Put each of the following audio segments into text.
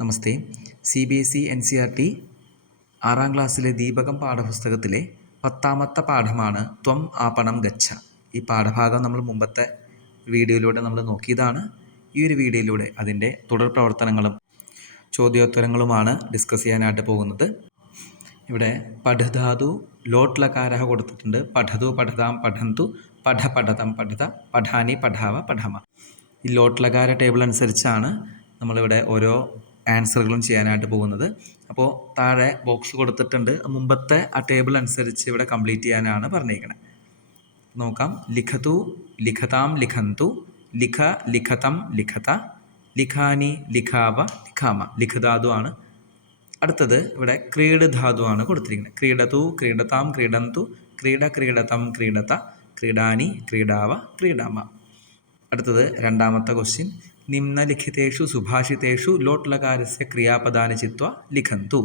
നമസ്തേ. CBSE NCERT 6ാം ക്ലാസ്സിലെ ദീപകം പാഠപുസ്തകത്തിലെ 10ാമത്തെ പാഠമാണ് ത്വം ആപണം ഗച്ഛ. ഈ പാഠഭാഗം നമ്മൾ മുമ്പത്തെ വീഡിയോയിലൂടെ നമ്മൾ നോക്കിയതാണ്. ഈ ഒരു വീഡിയോയിലൂടെ അതിൻ്റെ തുടർ പ്രവർത്തനങ്ങളും ചോദ്യോത്തരങ്ങളുമാണ് ഡിസ്കസ് ചെയ്യാനായിട്ട് പോകുന്നത്. ഇവിടെ പഠധാതു ലോട്ട് ലകാരഹ കൊടുത്തിട്ടുണ്ട്. പഠതു പഠതാം പഠന്തു പഠ പഠതം പഠത പഠാനി പഠാവ പഠമ. ഈ ലോട്ട് ലകാര ടേബിൾ അനുസരിച്ചാണ് നമ്മളിവിടെ ഓരോ ആൻസറുകളും ചെയ്യാനായിട്ട് പോകുന്നത്. അപ്പോൾ താഴെ ബോക്സ് കൊടുത്തിട്ടുണ്ട്. മുമ്പത്തെ ആ ടേബിൾ അനുസരിച്ച് ഇവിടെ കംപ്ലീറ്റ് ചെയ്യാനാണ് പറഞ്ഞിരിക്കുന്നത്. നോക്കാം. ലിഖതു ലിഖതാം ലിഖന്തു ലിഖ ലിഖതം ലിഖത ലിഖാനി ലിഖാവ ലിഖാമ. ലിഖധാതു ആണ്. അടുത്തത് ഇവിടെ ക്രീഡ് ധാതുവാണ് കൊടുത്തിരിക്കുന്നത്. ക്രീഡതു ക്രീഡതാം ക്രീഡന്തു ക്രീഡ ക്രീഡതം ക്രീഡത ക്രീഡാനി ക്രീഡാവ ക്രീഡാമ. അടുത്തത് രണ്ടാമത്തെ ക്വസ്റ്റ്യൻ. നിമ്നലിഖിതേഷു സുഭാഷിതേഷു ലോട്ട് ലകാരസ്യ ക്രിയാപദാനി ചിത്വ ലിഖന്തു.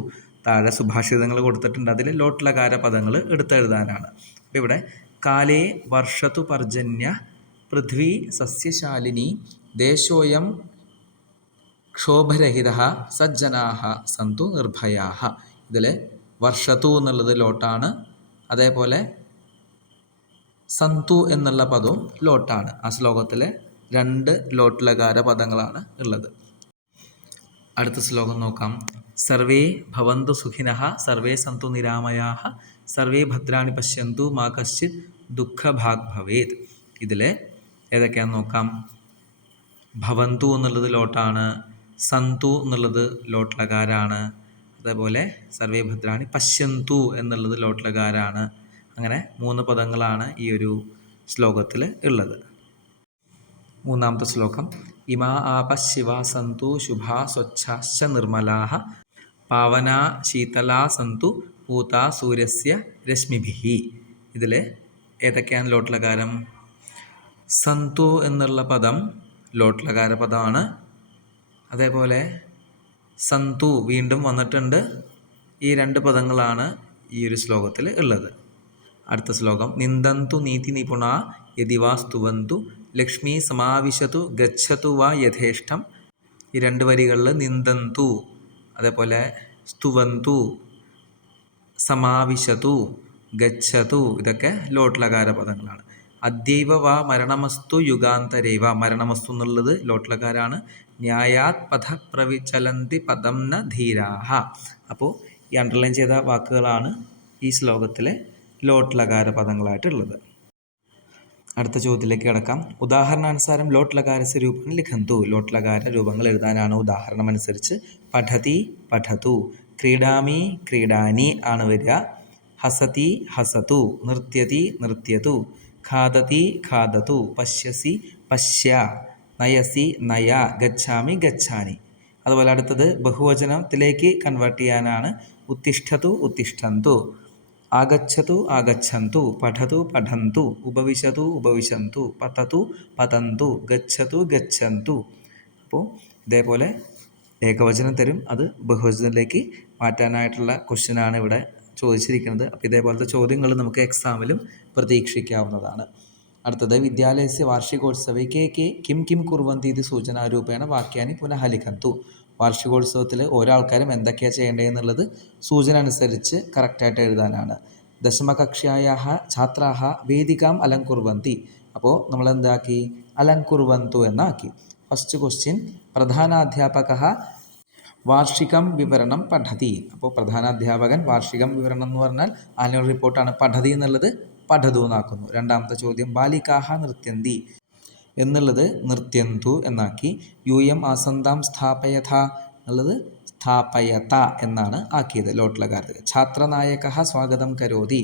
താഴെ സുഭാഷിതങ്ങൾ കൊടുത്തിട്ടുണ്ട്. അതിൽ ലോട്ട് ലകാര പദങ്ങൾ എടുത്തെഴുതാനാണ്. അപ്പോൾ ഇവിടെ കാലേ വർഷതു പർജന്യ പൃഥ്വി സസ്യശാലിനി ദേശോയം ക്ഷോഭരഹിത സജ്ജനാഹ സന്തു നിർഭയാഹ. ഇതിൽ വർഷതു എന്നുള്ളത് ലോട്ടാണ്. അതേപോലെ സന്തു എന്നുള്ള പദവും ലോട്ടാണ്. ആ ശ്ലോകത്തിലെ 2 ലോട്ട് ലകാര പദങ്ങളാണ് ഉള്ളത്. അടുത്ത ശ്ലോകം നോക്കാം. സർവേ ഭവന്തു സുഖിനഃ സർവേ സന്തു നിരാമയാഃ സർവേ ഭദ്രാണി പശ്യന്തു മാ കശ്ചിത് ദുഃഖഭാഗ് ഭവേത്. ഇതിൽ ഏതൊക്കെയാണെന്ന് നോക്കാം. ഭവന്തു എന്നുള്ളത് ലോട്ടാണ്. സന്തു എന്നുള്ളത് ലോട്ട് ലകാരാണ്. അതേപോലെ സർവേ ഭദ്രാണി പശ്യന്തു എന്നുള്ളത് ലോട്ട് ലകാരാണ്. അങ്ങനെ 3 പദങ്ങളാണ് ഈ ഒരു ശ്ലോകത്തിൽ ഉള്ളത്. മൂന്നാമത്തെ ശ്ലോകം. ഇമാ ആപ ശിവാ സന്തു ശുഭാ സ്വച്ഛാശ്ച നിർമ്മലാഃ പാവനാ ശീതലാ സന്തു പൂതാ സൂര്യസ്യ രശ്മിഭിഃ. ഇതിൽ ഏതൊക്കെയാണ് ലോട്ട് ലകാരം? സന്തു എന്നുള്ള പദം ലോട്ട് ലകാര പദമാണ്. അതേപോലെ സന്തു വീണ്ടും വന്നിട്ടുണ്ട്. ഈ 2 പദങ്ങളാണ് ഈ ഒരു ശ്ലോകത്തിൽ ഉള്ളത്. അടുത്ത ശ്ലോകം. നിന്ദന്തു നീതി നിപുണ യദിവാ സ്തുവന്തു ലക്ഷ്മി സമാവിശതു ഗച്ഛതു വാ യഥേഷ്ടം. ഈ 2 വരികളിൽ നിന്ദന്തു, അതേപോലെ സ്തുവന്തു, സമാവിശതു, ഗച്ഛതു ഇതൊക്കെ ലോട്ട് ലകാര പദങ്ങളാണ്. അദ്യൈവ വാ മരണമസ്തു യുഗാന്തരേവ. മരണമസ്തു എന്നുള്ളത് ലോട്ട് ലകാരാണ്. ന്യായാത് പഥ പ്രവിചലന്തി പദം ന ധീരാഹ. അപ്പോൾ ഈ അണ്ടർലൈൻ ചെയ്ത വാക്കുകളാണ് ഈ ശ്ലോകത്തിലെ ലോട്ട് ലകാര പദങ്ങളായിട്ടുള്ളത്. അടുത്ത ചോദ്യത്തിലേക്ക് കിടക്കാം. ഉദാഹരണാനുസാരം ലോട്ട് ലകാരസ്യ രൂപം ലിഖന്തു. ലോട്ട് ലകാര രൂപങ്ങൾ എഴുതാനാണ് ഉദാഹരണം അനുസരിച്ച്. പഠതി പഠതു, ക്രീഡാമി ക്രീഡാനി ആണ് വരിക. ഹസതി ഹസതു, നൃത്യതി നൃത്യതു, ഖാദതി ഖാദതു, പശ്യസി പശ്യ, നയസി നയ, ഗച്ഛാമി ഗച്ഛാനി. അതുപോലെ അടുത്തത് ബഹുവചനത്തിലേക്ക് കൺവേർട്ട് ചെയ്യാനാണ്. ഉത്തിഷ്ഠതു ഉത്തിഷ്ഠന്തു, ആഗച്ഛതു ആഗച്ഛന്തു, പഠതു പഠന്തു, ഉപവിശതു ഉപവിശന്തു, പതതു പതന്തു, ഗച്ഛതു ഗച്ഛന്തു. അപ്പോൾ ഇതേപോലെ ഏകവചനം തരും. അത് ബഹുവചനത്തിലേക്ക് മാറ്റാനായിട്ടുള്ള ക്വസ്റ്റ്യനാണ് ഇവിടെ ചോദിച്ചിരിക്കുന്നത്. അപ്പോൾ ഇതേപോലത്തെ ചോദ്യങ്ങൾ നമുക്ക് എക്സാമിലും പ്രതീക്ഷിക്കാവുന്നതാണ്. അടുത്തത്. വിദ്യാലയസ്യ വാർഷികോത്സവേ കെ കിം കിം കുർവന്തി ഇത് സൂചനാരൂപേണ വാക്യാനി പുനഃ ലിഖന്തു. വാർഷികോത്സവത്തിൽ ഓരോ ആൾക്കാരും എന്തൊക്കെയാണ് ചെയ്യേണ്ടതെന്നുള്ളത് സൂചന അനുസരിച്ച് കറക്റ്റായിട്ട് എഴുതാനാണ്. ദശമകക്ഷ്യായാः ഛാത്രാः വേദികാം അലങ്കുർവന്തി. അപ്പോൾ നമ്മൾ എന്താക്കി? അലങ്കുർവന്തു എന്നാക്കി. First question. പ്രധാനാധ്യാപകः വാർഷികം വിവരണം പഠതി. അപ്പോൾ പ്രധാനാധ്യാപകൻ വാർഷികം വിവരണം എന്ന് പറഞ്ഞാൽ ആനുവൽ റിപ്പോർട്ടാണ്. പഠതി എന്നുള്ളത് പഠതു എന്നാക്കുന്നു. രണ്ടാമത്തെ ചോദ്യം. ബാലികാः നൃത്യന്തി എന്നുള്ളത് നൃത്യന്തു എന്നാക്കി. യൂയം ആസന്താം സ്ഥാപയഥ എന്നുള്ളത് സ്ഥാപയത എന്നാണ് ആക്കിയത് ലോട്ട് ലകാരത്തിൽ. ഛാത്രനായകഃ സ്വാഗതം കരോതി.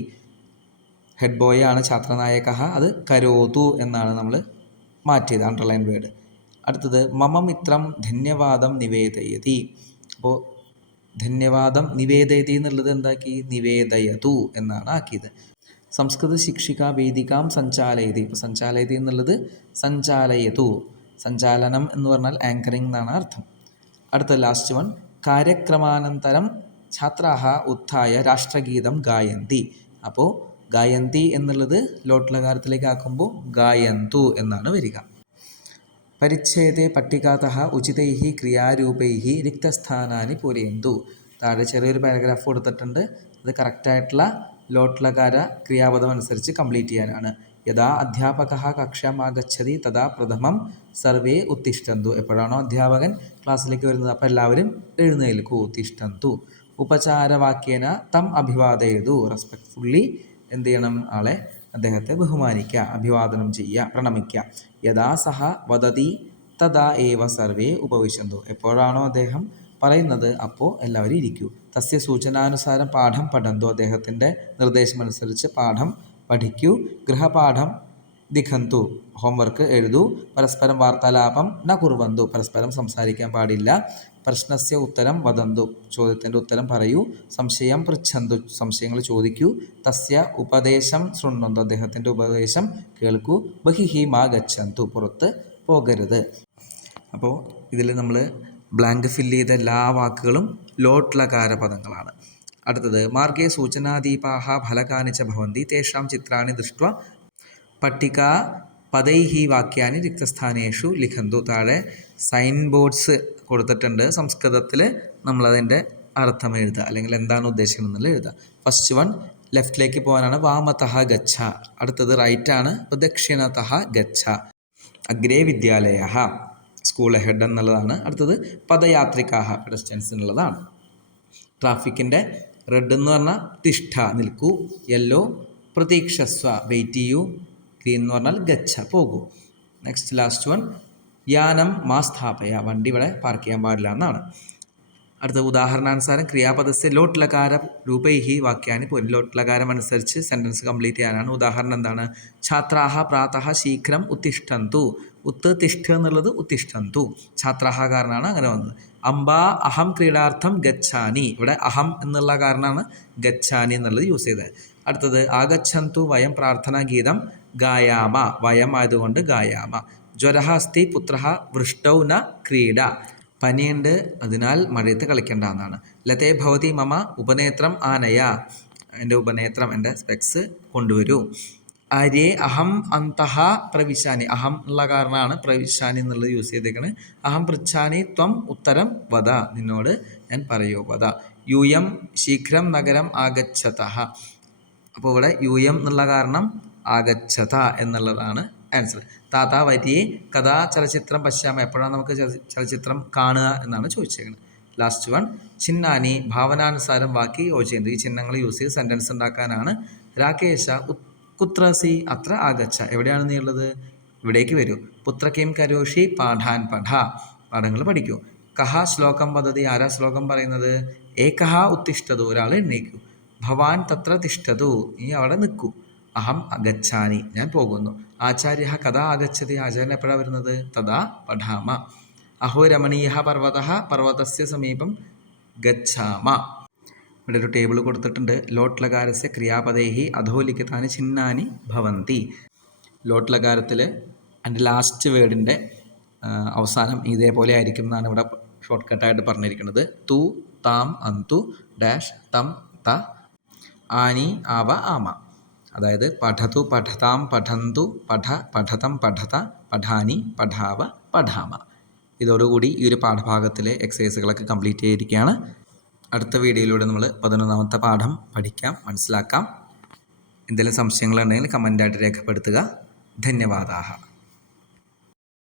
ഹെഡ് ബോയ് ആണ് ഛാത്രനായകഃ. അത് കരോതു എന്നാണ് നമ്മൾ മാറ്റിയത്, അണ്ടർലൈൻ വേർഡ്. അടുത്തത്. മമ മിത്രം ധന്യവാദം നിവേദയതി. അപ്പോൾ ധന്യവാദം നിവേദയതി എന്നുള്ളത് എന്താക്കി? നിവേദയതു എന്നാണ് ആക്കിയത്. സംസ്കൃത ശിക്ഷിക വേദികാം സഞ്ചാലയതി. ഇപ്പോൾ സഞ്ചാലയതി എന്നുള്ളത് സഞ്ചാലയതു. സഞ്ചാലനം എന്ന് പറഞ്ഞാൽ ആങ്കറിങ് എന്നാണ് അർത്ഥം. അടുത്ത ലാസ്റ്റ് വൺ. കാര്യക്രമാനന്തരം ഛാത്രാഹ ഉത്ഥായ രാഷ്ട്രഗീതം ഗായന്തി. അപ്പോൾ ഗായന്തി എന്നുള്ളത് ലോട്ട് ലകാരത്തിലേക്ക് ആക്കുമ്പോൾ ഗായന്തു എന്നാണ് വരിക. പരിച്ഛേദേ പട്ടികാതഃ ഉചിതൈഃ ക്രിയാരൂപൈഃ റിക്തസ്ഥാനാനി പൂരയന്തു. താഴെ ചെറിയൊരു പാരഗ്രാഫ് കൊടുത്തിട്ടുണ്ട്. അത് കറക്റ്റായിട്ടുള്ള ലോട്ട് ലകാര ക്രിയാപദം അനുസരിച്ച് കംപ്ലീറ്റ് ചെയ്യാനാണ്. യഥാ അധ്യാപകഃ കക്ഷ്യാം ആഗച്ഛതി തഥാ പ്രഥമം സർവേ ഉത്തിഷ്ഠന്തു. എപ്പോഴാണോ അധ്യാപകൻ ക്ലാസ്സിലേക്ക് വരുന്നത് അപ്പോൾ എല്ലാവരും എഴുന്നേൽക്കൂ, ഉത്തിഷ്ഠന്തു. ഉപചാരവാക്യേന തം അഭിവാദയതു. റെസ്പെക്ട്ഫുള്ളി എന്ത് ചെയ്യണം? ആളെ അദ്ദേഹത്തെ ബഹുമാനിക്കുക, അഭിവാദനം ചെയ്യുക, പ്രണമിക്കുക. യഥാ സഹ വദതി തഥാ ഏവ സർവേ ഉപവിശന്തു. എപ്പോഴാണോ അദ്ദേഹം പറയുന്നത് അപ്പോൾ എല്ലാവരും ഇരിക്കൂ. തസ്യ സൂചനാനുസാരം പാഠം പഠന്തു. അദ്ദേഹത്തിൻ്റെ നിർദ്ദേശമനുസരിച്ച് പാഠം പഠിക്കൂ. ഗൃഹപാഠം ലിഖന്തു. ഹോംവർക്ക് എഴുതൂ. പരസ്പരം വാർത്താലാപം ന കുർവന്തു. പരസ്പരം സംസാരിക്കാൻ പാടില്ല. പ്രശ്നസ്യ ഉത്തരം വദന്തു. ചോദ്യത്തിൻ്റെ ഉത്തരം പറയൂ. സംശയം പൃച്ഛന്തു. സംശയങ്ങൾ ചോദിക്കൂ. തസ്യ ഉപദേശം ശൃണ്വന്തു. അദ്ദേഹത്തിൻ്റെ ഉപദേശം കേൾക്കൂ. ബഹിഹി മാ ഗച്ഛന്തു. പുറത്ത് പോകരുത്. അപ്പോൾ ഇതിൽ നമ്മൾ ബ്ലാങ്ക് ഫില്ല് ചെയ്ത എല്ലാ വാക്കുകളും ലോട്ട് ലകാര പദങ്ങളാണ്. അടുത്തത് മാർഗേ സൂചനാദീപാഹ ഫലകാനി ച ഭവന്തി തേഷാം ചിത്രാണി ദൃഷ്ട്വാ പട്ടികാ പദൈഹി വാക്യാനി റിക്തസ്ഥാനേഷു ലിഖന്തു. താഴെ സൈൻ ബോർഡ്സ് കൊടുത്തിട്ടുണ്ട്. സംസ്കൃതത്തിൽ നമ്മളതിൻ്റെ അർത്ഥം എഴുതുക, അല്ലെങ്കിൽ എന്താണ് ഉദ്ദേശിക്കുന്നത് എഴുതുക. ഫസ്റ്റ് വൺ ലെഫ്റ്റിലേക്ക് പോകാനാണ് വാമതഃ ഗച്ഛ. അടുത്തത് റൈറ്റാണ്. അപ്പോൾ ദക്ഷിണതഃ ഗച്ഛ. അഗ്രേ വിദ്യാലയഃ, സ്കൂൾ ഹെഡ് എന്നുള്ളതാണ്. അടുത്തത് പദയാത്രികാഹ, പെഡസ്ട്രിയൻസ് എന്നുള്ളതാണ്. ട്രാഫിക്കിൻ്റെ റെഡ് എന്ന് പറഞ്ഞാൽ തിഷ്ഠ, നിൽക്കൂ. യെല്ലോ പ്രതീക്ഷസ്വ, വെയിറ്റ് ചെയ്യൂ. ഗ്രീൻ എന്ന് പറഞ്ഞാൽ ഗച്ഛ, പോകൂ. നെക്സ്റ്റ് ലാസ്റ്റ് വൺ യാനം മാ സ്ഥാപയ, വണ്ടി ഇവിടെ പാർക്ക് ചെയ്യാൻ പാടില്ല എന്നാണ്. അടുത്ത ഉദാഹരണാനുസാരം ക്രിയാപദസ്യ ലോട്ട് ലകാര രൂപൈഹി വാക്യാനി പോലും. ലോട്ട് ലകാരം അനുസരിച്ച് സെൻറ്റൻസ് കംപ്ലീറ്റ് ചെയ്യാനാണ്. ഉദാഹരണം എന്താണ്? ഛാത്രാഹ പ്രാതഃ ശീഘ്രം ഉത്തിഷ്ഠന്തു. ഉത്ത് തിഷ്ഠ എന്നുള്ളത് ഉത്തിഷ്ഠന്തു. ഛാത്രാഹ കാരണമാണ് അങ്ങനെ വന്നത്. അംബാ അഹം ക്രീഡാർത്ഥം ഗച്ഛാനി. ഇവിടെ അഹം എന്നുള്ള കാരണമാണ് ഗച്ഛാനി എന്നുള്ളത് യൂസ് ചെയ്തത്. അടുത്തത് ആഗച്ഛന്തു വയം പ്രാർത്ഥനാ ഗീതം ഗായാമ. വയം ആയതുകൊണ്ട് ഗായാമ. ജ്വരഃ അസ്തി പുത്രഃ വൃഷ്ടൗ ന ക്രീഡ. പനിയുണ്ട്, അതിനാൽ മഴയത്ത് കളിക്കേണ്ട എന്നാണ്. ലതേ ഭവതി മമ ഉപനേത്രം ആനയ. എൻ്റെ ഉപനേത്രം, എൻ്റെ സ്പെക്സ് കൊണ്ടുവരൂ. ആര്യേ അഹം അന്തഃ പ്രവിശാനി. അഹം ഉള്ള കാരണമാണ് പ്രവിശാനി എന്നുള്ളത് യൂസ് ചെയ്തേക്കുന്നത്. അഹം പൃച്ഛാനി ത്വം ഉത്തരം വദ. നിന്നോട് ഞാൻ പറയൂ, വദ. യൂയം ശീഘ്രം നഗരം ആഗച്ഛതഃ. അപ്പോൾ ഇവിടെ യൂയം എന്നുള്ള കാരണം ആഗച്ഛത എന്നുള്ളതാണ് ആൻസർ. താത്ത വരിയെ കഥാ ചലച്ചിത്രം പശ്യാമ. എപ്പോഴാണ് നമുക്ക് ചലച്ചിത്രം കാണുക എന്നാണ് ചോദിച്ചേക്കുന്നത്. ലാസ്റ്റ് വൺ ചിഹ്നാനി ഭാവനാനുസാരം വാക്കി യോജിച്ചത്. ഈ ചിഹ്നങ്ങൾ യൂസ് ചെയ്ത് സെൻറ്റൻസ് ഉണ്ടാക്കാനാണ്. രാകേശ കുത്രസി അത്ര ആഗച്ഛ. എവിടെയാണ് നീ ഉള്ളത്? ഇവിടേക്ക് വരൂ. പുത്രകിം കരോഷി പാഠാൻ പഠ. പാഠങ്ങൾ പഠിക്കൂ. കഹ ശ്ലോകം വദതി. ആരാ ശ്ലോകം പറയുന്നത്? ഏകഹ ഉത്തിഷ്ഠതു. ഒരാൾ എണ്ണീക്കൂ. ഭവാൻ തത്ര തിഷ്ഠതു. നീ അവിടെ നിൽക്കൂ. അഹം ഗച്ഛാനി. ഞാൻ പോകുന്നു. ആചാര്യ കഥാ ആഗച്ഛതി. ആചാര്യൻ എപ്പോഴാണ് വരുന്നത്? തഥാ പഠാമ. അഹോ രമണീയ പർവ്വതഃ പർവ്വതസ്യ സമീപം ഗച്ഛാമ. ഇവിടെ ഒരു ടേബിൾ കൊടുത്തിട്ടുണ്ട്. ലോട്ട് ലകാരസ്യ ക്രിയാപദേഹി അധോലിഖിതാനി ചിഹ്നാനി ഭവന്തി. ലോട്ട് ലകാരത്തിൽ അതിൻ്റെ ലാസ്റ്റ് വേർഡിൻ്റെ അവസാനം ഇതേപോലെ ആയിരിക്കും എന്നാണ് ഇവിടെ ഷോർട്ട് കട്ടായിട്ട് പറഞ്ഞിരിക്കുന്നത്. തു താം അന്തു ഡാഷ് തം ത ആനി ആവ ആമ. അതായത് പഠതു പഠതാം പഠന്തു പഠ പഠതം പഠത പഠാനി പഠാവ പഠാമ. ഇതോടുകൂടി ഈ ഒരു പാഠഭാഗത്തിലെ എക്സസൈസുകളൊക്കെ കംപ്ലീറ്റ് ചെയ്തിരിക്കുകയാണ്. അടുത്ത വീഡിയോയിലൂടെ നമ്മൾ 11ാമത്തെ പാഠം പഠിക്കാം, മനസ്സിലാക്കാം. എന്തെങ്കിലും സംശയങ്ങളുണ്ടെങ്കിൽ കമൻ്റായിട്ട് രേഖപ്പെടുത്തുക. ധന്യവാദാഹ.